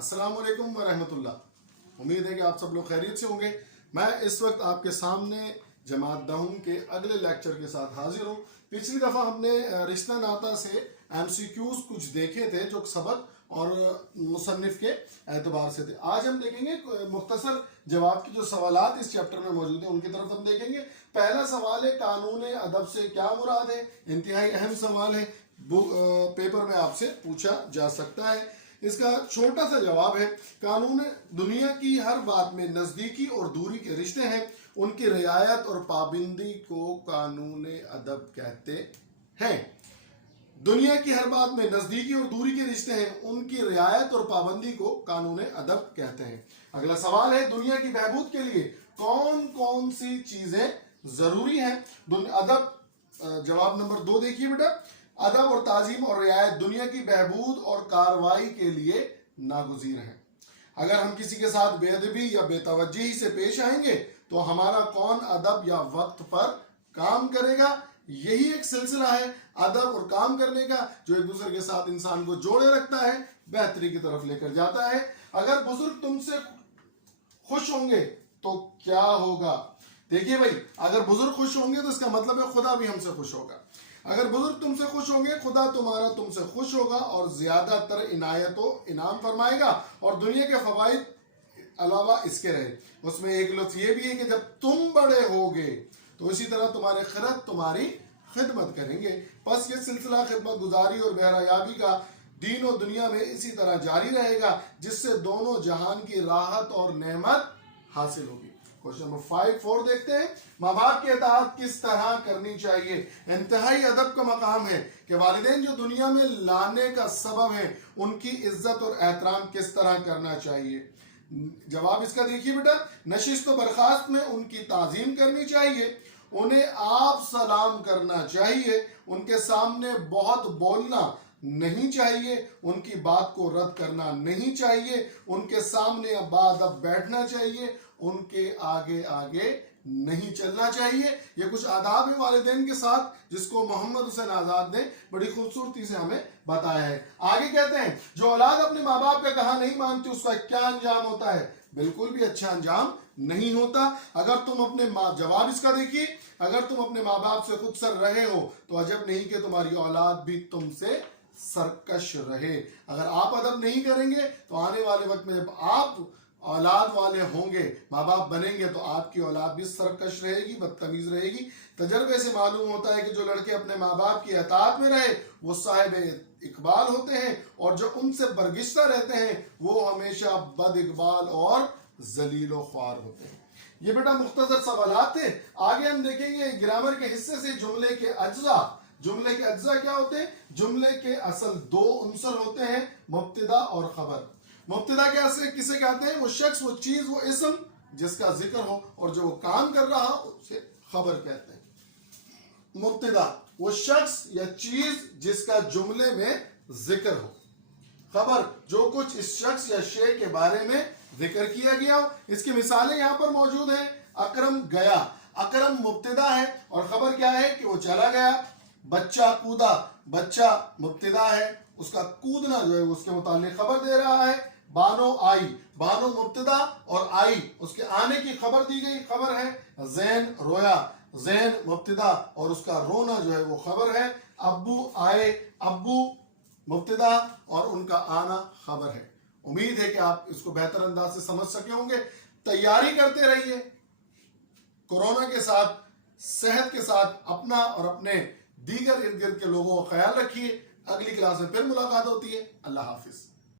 السلام علیکم ورحمۃ اللہ۔ امید ہے کہ آپ سب لوگ خیریت سے ہوں گے۔ میں اس وقت آپ کے سامنے جماعت دہم کے اگلے لیکچر کے ساتھ حاضر ہوں۔ پچھلی دفعہ ہم نے رشتہ ناتا سے MCQs کچھ دیکھے تھے جو سبق اور مصنف کے اعتبار سے تھے۔ آج ہم دیکھیں گے مختصر جواب کی جو سوالات اس چیپٹر میں موجود ہیں ان کی طرف ہم دیکھیں گے۔ پہلا سوال ہے قانون ادب سے کیا مراد ہے؟ انتہائی اہم سوال ہے، پیپر میں آپ سے پوچھا جا سکتا ہے۔ اس کا چھوٹا سا جواب ہے، قانون دنیا کی ہر بات میں نزدیکی اور دوری کے رشتے ہیں، ان کی رعایت اور پابندی کو قانون ادب کہتے ہیں۔ دنیا کی ہر بات میں نزدیکی اور دوری کے رشتے ہیں، ان کی رعایت اور پابندی کو قانون ادب کہتے ہیں۔ اگلا سوال ہے، دنیا کی بہبود کے لیے کون کون سی چیزیں ضروری ہیں؟ ادب، جواب نمبر 2 دیکھیے بیٹا، ادب اور تعظیم اور رعایت دنیا کی بہبود اور کارروائی کے لیے ناگزیر ہیں۔ اگر ہم کسی کے ساتھ بے ادبی یا بے توجہی سے پیش آئیں گے تو ہمارا کون ادب یا وقت پر کام کرے گا؟ یہی ایک سلسلہ ہے ادب اور کام کرنے کا جو ایک دوسرے کے ساتھ انسان کو جوڑے رکھتا ہے، بہتری کی طرف لے کر جاتا ہے۔ اگر بزرگ تم سے خوش ہوں گے تو کیا ہوگا؟ دیکھیے بھائی، اگر بزرگ خوش ہوں گے تو اس کا مطلب ہے خدا بھی ہم سے خوش ہوگا۔ اگر بزرگ تم سے خوش ہوں گے، خدا تم سے خوش ہوگا اور زیادہ تر عنایت و انعام فرمائے گا اور دنیا کے فوائد علاوہ اس کے رہے۔ اس میں ایک لطف یہ بھی ہے کہ جب تم بڑے ہوگے تو اسی طرح تمہارے خرد تمہاری خدمت کریں گے۔ پس یہ سلسلہ خدمت گزاری اور بہرایابی کا دین و دنیا میں اسی طرح جاری رہے گا جس سے دونوں جہان کی راحت اور نعمت حاصل ہوگی۔ کوشچن نمبر 4 دیکھتے ہیں، ماں باپ کی اطاعت کس طرح کرنی چاہیے؟ انتہائی ادب کا مقام ہے کہ والدین جو دنیا میں لانے کا سبب ہیں ان کی عزت اور احترام کس طرح کرنا چاہیے؟ جواب اس کا دیکھیے بیٹا، نشست و برخاست میں ان کی تعظیم کرنی چاہیے، انہیں آپ سلام کرنا چاہیے، ان کے سامنے بہت بولنا نہیں چاہیے، ان کی بات کو رد کرنا نہیں چاہیے، ان کے سامنے اب بیٹھنا چاہیے، ان کے آگے آگے نہیں چلنا چاہیے۔ یہ کچھ آداب ہیں والدین کے ساتھ جس کو محمد حسین آزاد نے بڑی خوبصورتی سے ہمیں بتایا ہے۔ آگے کہتے ہیں، جو اولاد اپنے ماں باپ کا کہا نہیں مانتی اس کا کیا انجام ہوتا ہے؟ بالکل بھی اچھا انجام نہیں ہوتا۔ اگر تم اپنے جواب اس کا دیکھیے، اگر تم اپنے ماں باپ سے خود سر رہے ہو تو عجب نہیں کہ تمہاری اولاد بھی تم سے سرکش رہے۔ اگر آپ ادب نہیں کریں گے تو آنے والے وقت میں جب آپ اولاد والے ہوں گے، ماں باپ بنیں گے تو آپ کی اولاد بھی سرکش رہے گی، بدتمیز رہے گی۔ تجربے سے معلوم ہوتا ہے کہ جو لڑکے اپنے ماں باپ کی اطاعت میں رہے وہ صاحب اقبال ہوتے ہیں اور جو ان سے برگشتہ رہتے ہیں وہ ہمیشہ بد اقبال اور ذلیل و خوار ہوتے ہیں۔ یہ بیٹا مختصر سوالات تھے۔ آگے ہم دیکھیں گے گرامر کے حصے سے جملے کے اجزاء۔ جملے کے اجزاء کیا ہوتے ہیں؟ جملے کے اصل 2 عنصر ہوتے ہیں، مبتدا اور خبر۔ مبتدا کسے کہتے ہیں؟ وہ شخص، وہ چیز، وہ اسم جس کا ذکر ہو، اور جو وہ کام کر رہا ہو اسے خبر کہتے ہیں۔ مبتدا وہ شخص یا چیز جس کا جملے میں ذکر ہو، خبر جو کچھ اس شخص یا شے کے بارے میں ذکر کیا گیا ہو۔ اس کی مثالیں یہاں پر موجود ہیں۔ اکرم گیا، اکرم مبتدا ہے اور خبر کیا ہے کہ وہ چلا گیا۔ بچہ کودا، بچہ مبتدا ہے، اس کا کودنا جو ہے اس کے متعلق خبر دے رہا ہے۔ بانو آئی، بانو مبتدا اور آئی اس کے آنے کی خبر دی گئی، خبر ہے۔ زین رویا، زین مبتدا اور اس کا رونا جو ہے وہ خبر ہے۔ ابو آئے، ابو مبتدا اور ان کا آنا خبر ہے۔ امید ہے کہ آپ اس کو بہتر انداز سے سمجھ سکے ہوں گے۔ تیاری کرتے رہیے، کورونا کے ساتھ، صحت کے ساتھ اپنا اور اپنے دیگر ارد گرد کے لوگوں کا خیال رکھیے۔ اگلی کلاس میں پھر ملاقات ہوتی ہے۔ اللہ حافظ۔